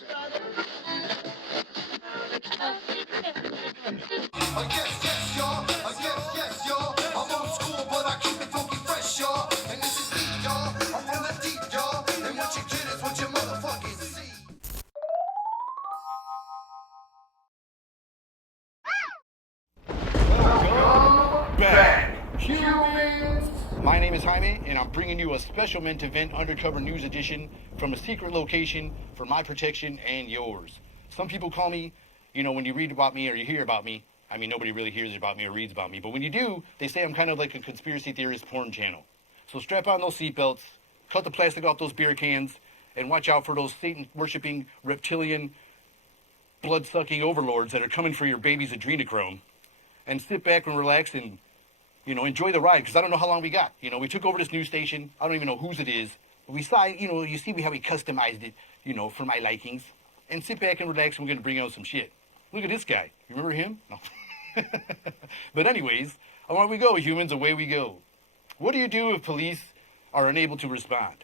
Yes, y'all. Yes, y'all. I'm old school, but I keep it funky fresh, y'all. And this is deep, y'all. I'm from the deep, y'all. And what you get is what you motherfucking see. Back. My name is Jaime, and I'm bringing you a special mint event Undercover News edition from a secret location for my protection and yours. Some people call me, when you read about me or you hear about me, I mean, nobody really hears about me or reads about me, but when you do, they say I'm kind of like a conspiracy theorist porn channel. So strap on those seatbelts, cut the plastic off those beer cans, and watch out for those Satan-worshipping, reptilian, blood-sucking overlords that are coming for your baby's adrenochrome. And sit back and relax and enjoy the ride, because I don't know how long we got. We took over this news station. I don't even know whose it is. We saw, you see how we customized it, for my likings. And sit back and relax, and we're going to bring out some shit. Look at this guy. You remember him? No. But anyways, away we go, humans, away we go. What do you do if police are unable to respond?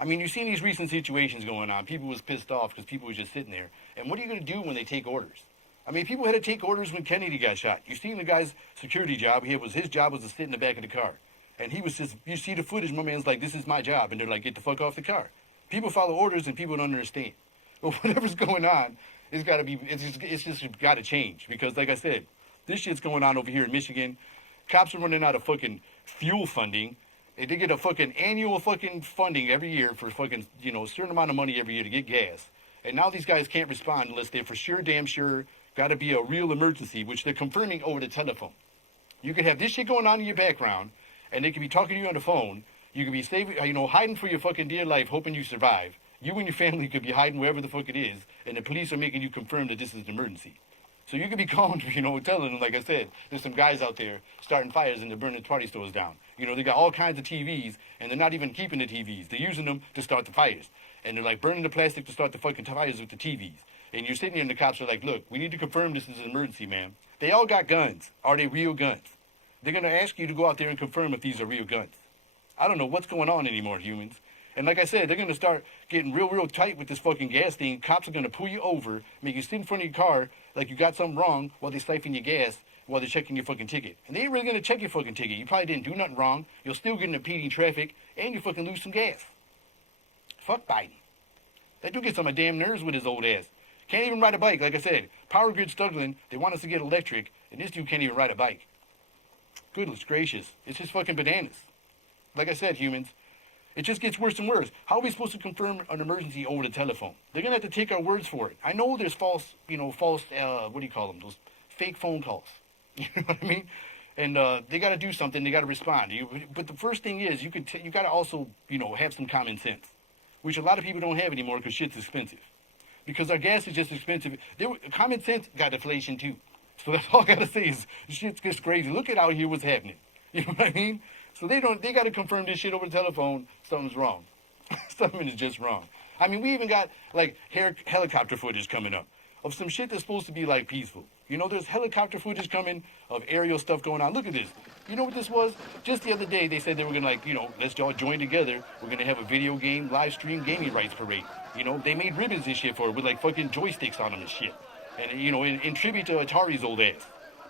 I mean, you've seen these recent situations going on. People was pissed off because people was just sitting there. And what are you going to do when they take orders? I mean, people had to take orders when Kennedy got shot. You seen the guy's security job. His job was to sit in the back of the car. And he was just, you see the footage, my man's like, this is my job. And they're like, get the fuck off the car. People follow orders and people don't understand. But whatever's going on, it's just got to change. Because like I said, this shit's going on over here in Michigan. Cops are running out of fucking fuel funding. They get a fucking annual fucking funding every year for fucking, a certain amount of money every year to get gas. And now these guys can't respond unless they're for sure, damn sure, got to be a real emergency, which they're confirming over the telephone. You could have this shit going on in your background, and they could be talking to you on the phone. You could be saving, hiding for your fucking dear life, hoping you survive. You and your family could be hiding wherever the fuck it is, and the police are making you confirm that this is an emergency. So you could be calling, telling them, like I said, there's some guys out there starting fires and they're burning party stores down. They got all kinds of TVs, and they're not even keeping the TVs. They're using them to start the fires. And they're like burning the plastic to start the fucking fires with the TVs. And you're sitting there and the cops are like, look, we need to confirm this is an emergency, man. They all got guns. Are they real guns? They're going to ask you to go out there and confirm if these are real guns. I don't know what's going on anymore, humans. And like I said, they're going to start getting real tight with this fucking gas thing. Cops are going to pull you over, make you sit in front of your car like you got something wrong while they siphon your gas while they're checking your fucking ticket. And they ain't really going to check your fucking ticket. You probably didn't do nothing wrong. You'll still get in impeding traffic, and you fucking lose some gas. Fuck Biden. That dude gets on my damn nerves with his old ass. Can't even ride a bike, like I said. Power grid struggling. They want us to get electric, and this dude can't even ride a bike. Goodness gracious. It's just fucking bananas. Like I said, humans, it just gets worse and worse. How are we supposed to confirm an emergency over the telephone? They're going to have to take our words for it. I know there's false, what do you call them? Those fake phone calls. You know what I mean? And they got to do something. They got to respond. But the first thing is, you got to also, have some common sense, which a lot of people don't have anymore because shit's expensive. Because our gas is just expensive. Common sense got inflation too. So that's all I gotta say is shit's just crazy. Look at out here what's happening. You know what I mean? So they gotta confirm this shit over the telephone. Something's wrong. Something is just wrong. I mean, we even got like helicopter footage coming up of some shit that's supposed to be like peaceful. There's helicopter footage coming of aerial stuff going on. Look at this. You know what this was? Just the other day they said they were gonna let's all join together. We're gonna have a video game live stream gaming rights parade. They made ribbons and shit for it with like fucking joysticks on them and shit. And, in tribute to Atari's old ass.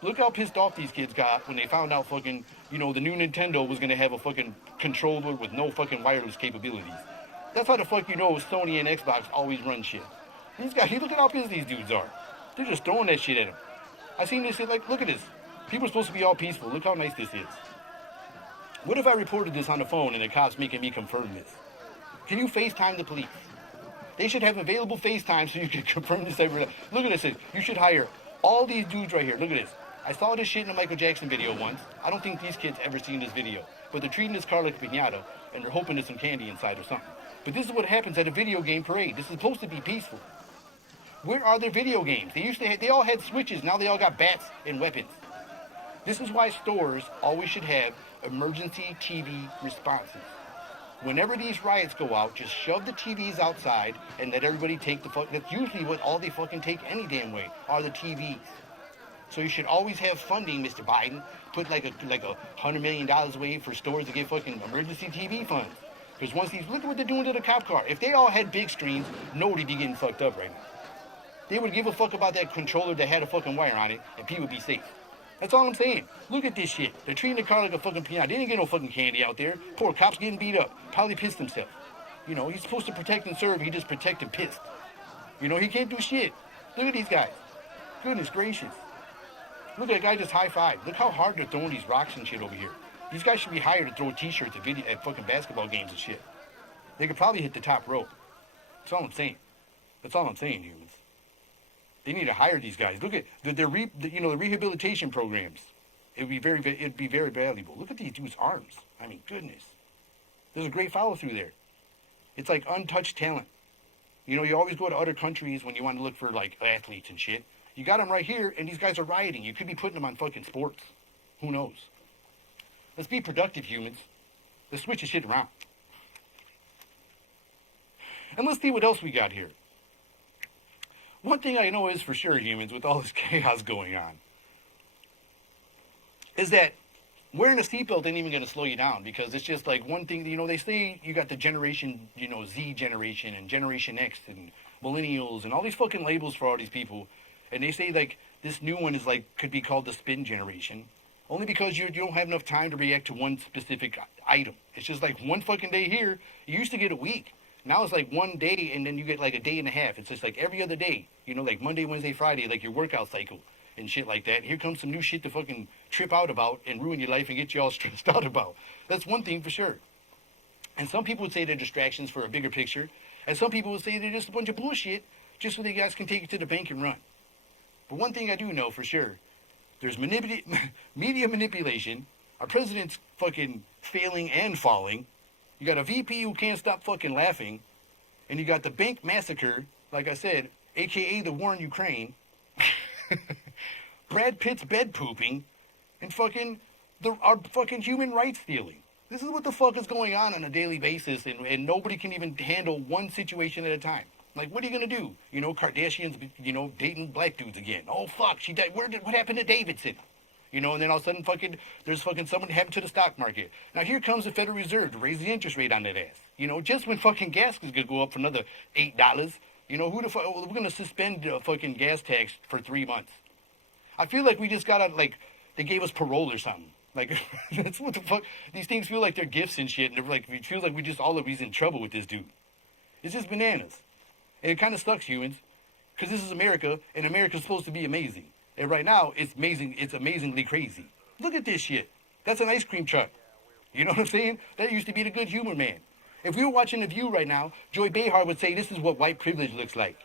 Look how pissed off these kids got when they found out fucking, the new Nintendo was going to have a fucking controller with no fucking wireless capabilities. That's how the fuck Sony and Xbox always run shit. These guys, look at how pissed these dudes are. They're just throwing that shit at them. I seen this shit like, look at this. People are supposed to be all peaceful. Look how nice this is. What if I reported this on the phone and the cops making me confirm this? Can you FaceTime the police? They should have available FaceTime so you can confirm this every day. Look at this. You should hire all these dudes right here. Look at this. I saw this shit in a Michael Jackson video once. I don't think these kids ever seen this video. But they're treating this car like a piñata, and they're hoping there's some candy inside or something. But this is what happens at a video game parade. This is supposed to be peaceful. Where are their video games? They all had switches. Now they all got bats and weapons. This is why stores always should have emergency TV responses. Whenever these riots go out, just shove the TVs outside and let everybody take the fuck. That's usually what all they fucking take any damn way, are the TVs. So you should always have funding, Mr. Biden. Put like $100 million away for stores to get fucking emergency TV funds. Because once these, look at what they're doing to the cop car. If they all had big screens, nobody be getting fucked up right now. They would give a fuck about that controller that had a fucking wire on it, and people would be safe. That's all I'm saying. Look at this shit. They're treating the car like a fucking piano. They didn't get no fucking candy out there. Poor cop's getting beat up. Probably pissed himself. You know, he's supposed to protect and serve. He just protect and pissed. You know, he can't do shit. Look at these guys. Goodness gracious. Look at that guy just high-five. Look how hard they're throwing these rocks and shit over here. These guys should be hired to throw t-shirts at fucking basketball games and shit. They could probably hit the top rope. That's all I'm saying. That's all I'm saying, humans. They need to hire these guys. Look at the rehabilitation programs. It'd be very valuable. Look at these dudes' arms. I mean, goodness. There's a great follow through there. It's like untouched talent. You know, you always go to other countries when you want to look for like athletes and shit. You got them right here, and these guys are rioting. You could be putting them on fucking sports. Who knows? Let's be productive, humans. Let's switch this shit around. And let's see what else we got here. One thing I know is for sure, humans, with all this chaos going on, is that wearing a seatbelt ain't even going to slow you down, because it's just like one thing, you know, they say you got the generation, you know, Z generation and Generation X and millennials and all these fucking labels for all these people. And they say like this new one is like, could be called the spin generation. Only because you don't have enough time to react to one specific item. It's just like one fucking day here. You used to get a week. Now it's like one day, and then you get like a day and a half. It's just like every other day. You know, like Monday, Wednesday, Friday, like your workout cycle and shit like that. Here comes some new shit to fucking trip out about and ruin your life and get you all stressed out about. That's one thing for sure. And some people would say they're distractions for a bigger picture. And some people would say they're just a bunch of bullshit just so they guys can take it to the bank and run. But one thing I do know for sure, there's media manipulation. Our president's fucking failing and falling. You got a VP who can't stop fucking laughing. And you got the bank massacre, like I said, a.k.a. the war in Ukraine. Brad Pitt's bed pooping. And fucking our fucking human rights stealing. This is what the fuck is going on a daily basis. And nobody can even handle one situation at a time. Like, what are you going to do? You know, Kardashians, you know, dating black dudes again. Oh, fuck, she died. What happened to Davidson? You know, and then all of a sudden there's fucking something happened to the stock market. Now here comes the Federal Reserve to raise the interest rate on that ass. You know, just when fucking gas is going to go up for another $8, you know, who the fuck, we're going to suspend the fucking gas tax for 3 months. I feel like we just got to, like, they gave us parole or something. Like, that's what the fuck, these things feel like they're gifts and shit, and they're like, it feels like we just all of these in trouble with this dude. It's just bananas. And it kind of sucks, humans, because this is America, and America's supposed to be amazing. And right now, it's amazing. It's amazingly crazy. Look at this shit. That's an ice cream truck. You know what I'm saying? That used to be the good humor man. If we were watching The View right now, Joy Behar would say, this is what white privilege looks like.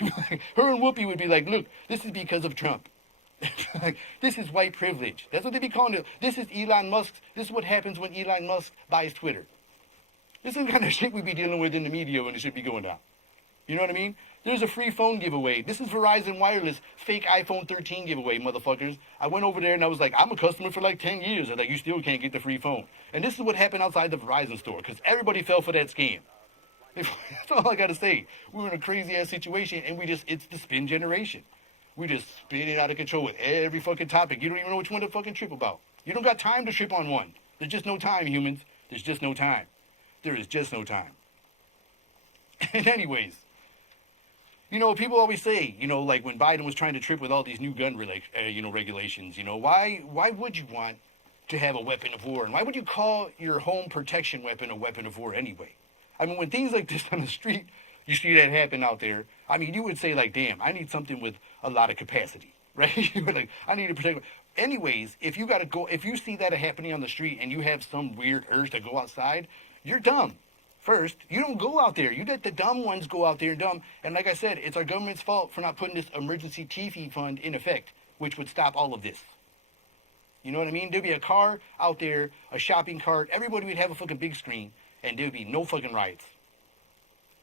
Her and Whoopi would be like, look, this is because of Trump. Like, this is white privilege. That's what they be calling it. This is Elon Musk's. This is what happens when Elon Musk buys Twitter. This is the kind of shit we be dealing with in the media when it should be going down. You know what I mean? There's a free phone giveaway. This is Verizon Wireless fake iPhone 13 giveaway, motherfuckers. I went over there and I was like, I'm a customer for like 10 years. They're like, you still can't get the free phone. And this is what happened outside the Verizon store, because everybody fell for that scam. That's all I got to say. We're in a crazy-ass situation, and it's the spin generation. We just spin it out of control with every fucking topic. You don't even know which one to fucking trip about. You don't got time to trip on one. There's just no time, humans. There's just no time. There is just no time. And anyways, you know, people always say, you know, like when Biden was trying to trip with all these new gun regulations, you know, why would you want to have a weapon of war? And why would you call your home protection weapon a weapon of war anyway? I mean, when things like this on the street, you see that happen out there, I mean, you would say like, damn, I need something with a lot of capacity, right? You were like, I need to protect. Anyways, if you see that happening on the street and you have some weird urge to go outside, you're dumb. First, you don't go out there. You let the dumb ones go out there and dumb. And like I said, it's our government's fault for not putting this emergency TV fund in effect, which would stop all of this. You know what I mean? There'd be a car out there, a shopping cart. Everybody would have a fucking big screen, and there'd be no fucking riots.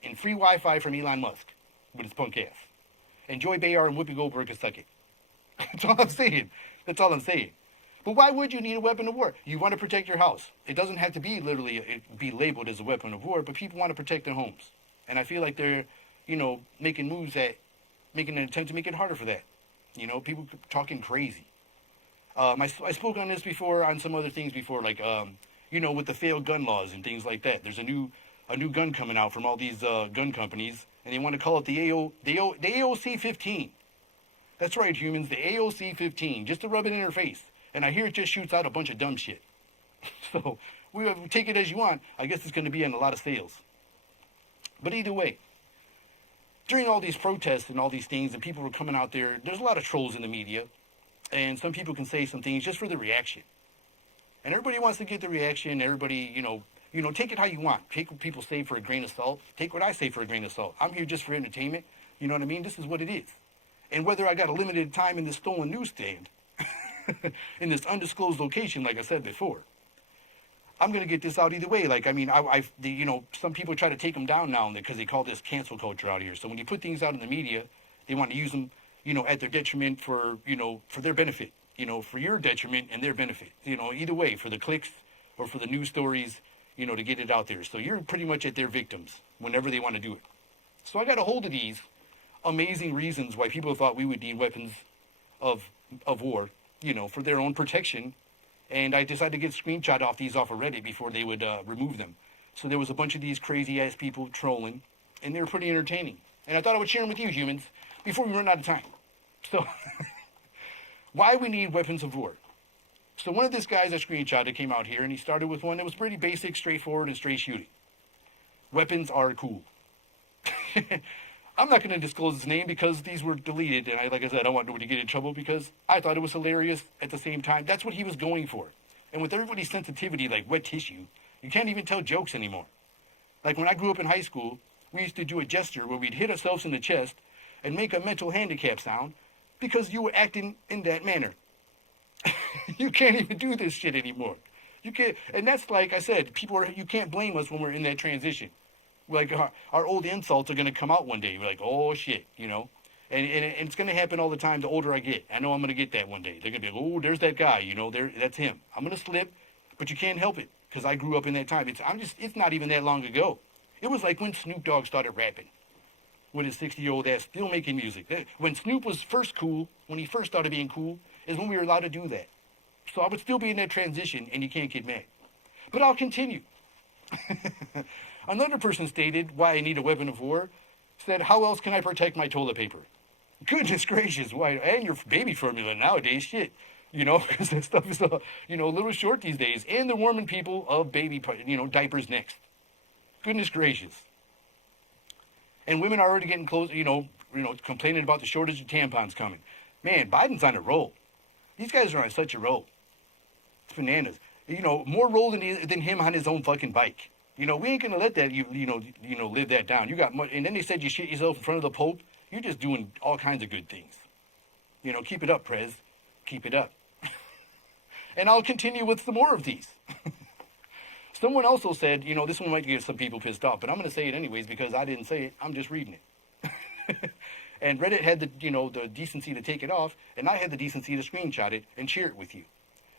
And free Wi-Fi from Elon Musk with his punk ass. And Joy Behar and Whoopi Goldberg can suck it. That's all I'm saying. That's all I'm saying. But why would you need a weapon of war? You want to protect your house. It doesn't have to be literally be labeled as a weapon of war, but people want to protect their homes. And I feel like they're, you know, making moves making an attempt to make it harder for that. You know, people talking crazy. I spoke on this before, on some other things before, like with the failed gun laws and things like that. There's a new gun coming out from all these gun companies, and they want to call it the AOC 15. That's right, humans, the AOC 15, just to rub it in her face. And I hear it just shoots out a bunch of dumb shit. So we take it as you want. I guess it's going to be in a lot of sales. But either way, during all these protests and all these things, and people were coming out there, there's a lot of trolls in the media, and some people can say some things just for the reaction. And everybody wants to get the reaction. Everybody, take it how you want. Take what people say for a grain of salt. Take what I say for a grain of salt. I'm here just for entertainment. You know what I mean? This is what it is. And whether I got a limited time in this stolen newsstand, in this undisclosed location, like I said before, I'm going to get this out either way. Like, I mean, some people try to take them down now because they call this cancel culture out here. So when you put things out in the media, they want to use them, at their detriment for their benefit, for your detriment and their benefit, either way, for the clicks or for the news stories, to get it out there. So you're pretty much at their victims whenever they want to do it. So I got a hold of these amazing reasons why people thought we would need weapons of war, for their own protection. And I decided to get screenshot off of Reddit before they would remove them. So there was a bunch of these crazy ass people trolling, and they were pretty entertaining. And I thought I would share them with you, humans, before we run out of time. So, why we need weapons of war. So one of these guys I screenshotted came out here, and he started with one that was pretty basic, straightforward, and straight shooting. Weapons are cool. I'm not going to disclose his name because these were deleted, and like I said, I don't want nobody to get in trouble because I thought it was hilarious at the same time. That's what he was going for. And with everybody's sensitivity like wet tissue, you can't even tell jokes anymore. Like when I grew up in high school, we used to do a gesture where we'd hit ourselves in the chest and make a mental handicap sound because you were acting in that manner. You can't even do this shit anymore. You can't, and that's like I said, you can't blame us when we're in that transition. Like our old insults are going to come out one day. We're like, oh shit, and it's going to happen all the time. The older I get, I know I'm going to get that one day. They're going to be like, oh, there's that guy, that's him. I'm going to slip, but you can't help it because I grew up in that time. It's not even that long ago. It was like when Snoop Dogg started rapping, with his 60-year-old ass still making music. When Snoop was first cool, when he first started being cool, is when we were allowed to do that. So I would still be in that transition, and you can't get mad. But I'll continue. Another person stated why I need a weapon of war, said, how else can I protect my toilet paper? Goodness gracious, why? And your baby formula nowadays, shit. Because that stuff is, a little short these days. And they're warming people of baby, diapers next. Goodness gracious. And women are already getting close, complaining about the shortage of tampons coming. Man, Biden's on a roll. These guys are on such a roll. It's bananas. More roll than him on his own fucking bike. We ain't gonna let that live that down. You got and then they said you shit yourself in front of the Pope. You're just doing all kinds of good things. Keep it up, Prez. Keep it up. And I'll continue with some more of these. Someone also said, this one might get some people pissed off, but I'm gonna say it anyways because I didn't say it. I'm just reading it. And Reddit had the decency to take it off, and I had the decency to screenshot it and share it with you,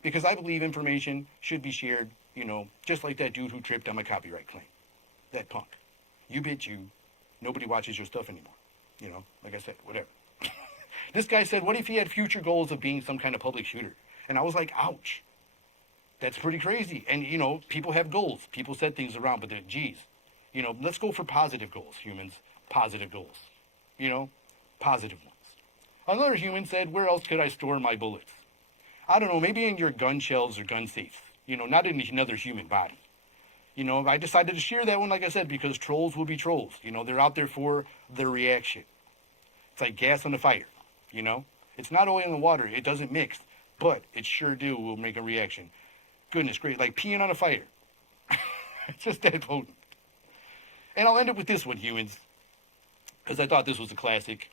because I believe information should be shared. Just like that dude who tripped on my copyright claim. That punk. You bitch you. Nobody watches your stuff anymore. Like I said, whatever. This guy said, what if he had future goals of being some kind of public shooter? And I was like, ouch. That's pretty crazy. And, people have goals. People set things around, but they're, geez. Let's go for positive goals, humans. Positive goals. Positive ones. Another human said, where else could I store my bullets? I don't know, maybe in your gun shelves or gun safes. Not in another human body. I decided to share that one, like I said, because trolls will be trolls. They're out there for their reaction. It's like gas on the fire, It's not oil in the water. It doesn't mix, but it sure will make a reaction. Goodness great, like peeing on a fire. It's just that potent. And I'll end up with this one, humans, because I thought this was a classic.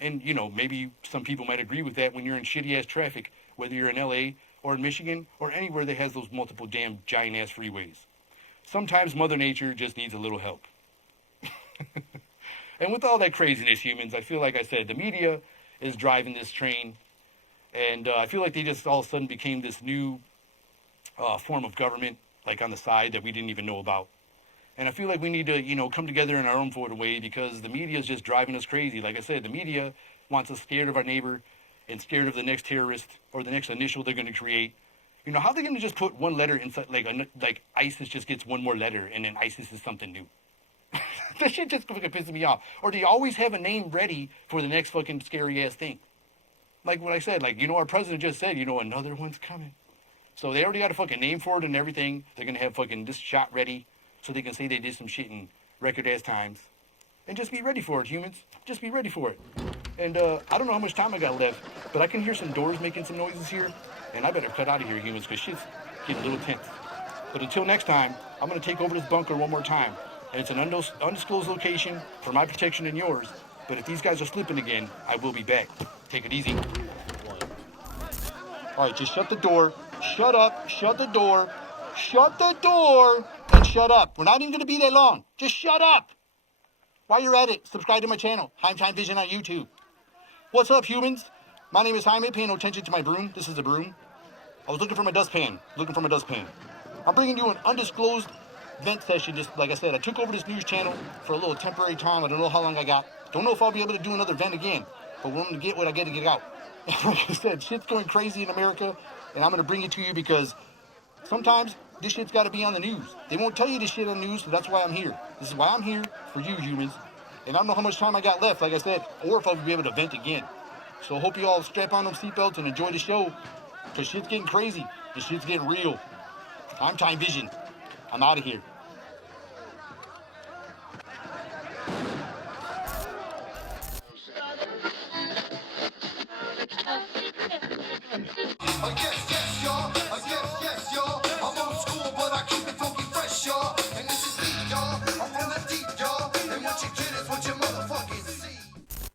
And, maybe some people might agree with that when you're in shitty-ass traffic, whether you're in L.A., or in Michigan, or anywhere that has those multiple damn giant-ass freeways. Sometimes Mother Nature just needs a little help. And with all that craziness, humans, I feel like I said, the media is driving this train, and I feel like they just all of a sudden became this new form of government, like on the side, that we didn't even know about. And I feel like we need to, come together in our own sort of way, because the media is just driving us crazy. Like I said, the media wants us scared of our neighbor, and scared of the next terrorist or the next initial they're going to create. You know, how are they going to just put one letter inside, like ISIS just gets one more letter and then ISIS is something new? That shit just fucking pisses me off. Or do you always have a name ready for the next fucking scary ass thing? Like what I said, like, you know, our president just said, you know, another one's coming. So they already got a fucking name for it and everything. They're going to have fucking this shot ready so they can say they did some shit in record ass times. And just be ready for it, humans. Just be ready for it. And I don't know how much time I got left, but I can hear some doors making some noises here. And I better cut out of here, humans, because shit's getting a little tense. But until next time, I'm going to take over this bunker one more time. And it's an undisclosed location for my protection and yours. But if these guys are slipping again, I will be back. Take it easy. All right, just shut the door. Shut up. Shut the door. Shut the door. And shut up. We're not even going to be that long. Just shut up. While you're at it, subscribe to my channel, Time Vision on YouTube. What's up, humans? My name is Jaime, paying no attention to my broom. This is a broom. I was looking for my dustpan. I'm bringing you an undisclosed vent session. Just like I said, I took over this news channel for a little temporary time. I don't know how long I got. Don't know if I'll be able to do another vent again. But when I'm going to get what I get to get out. Like I said, shit's going crazy in America. And I'm going to bring it to you because sometimes this shit's got to be on the news. They won't tell you this shit on the news, so that's why I'm here. This is why I'm here for you, humans. And I don't know how much time I got left, like I said, or if I'll be able to vent again. So I hope you all strap on them seatbelts and enjoy the show, because shit's getting crazy. This shit's getting real. I'm Time Vision. I'm out of here. I guess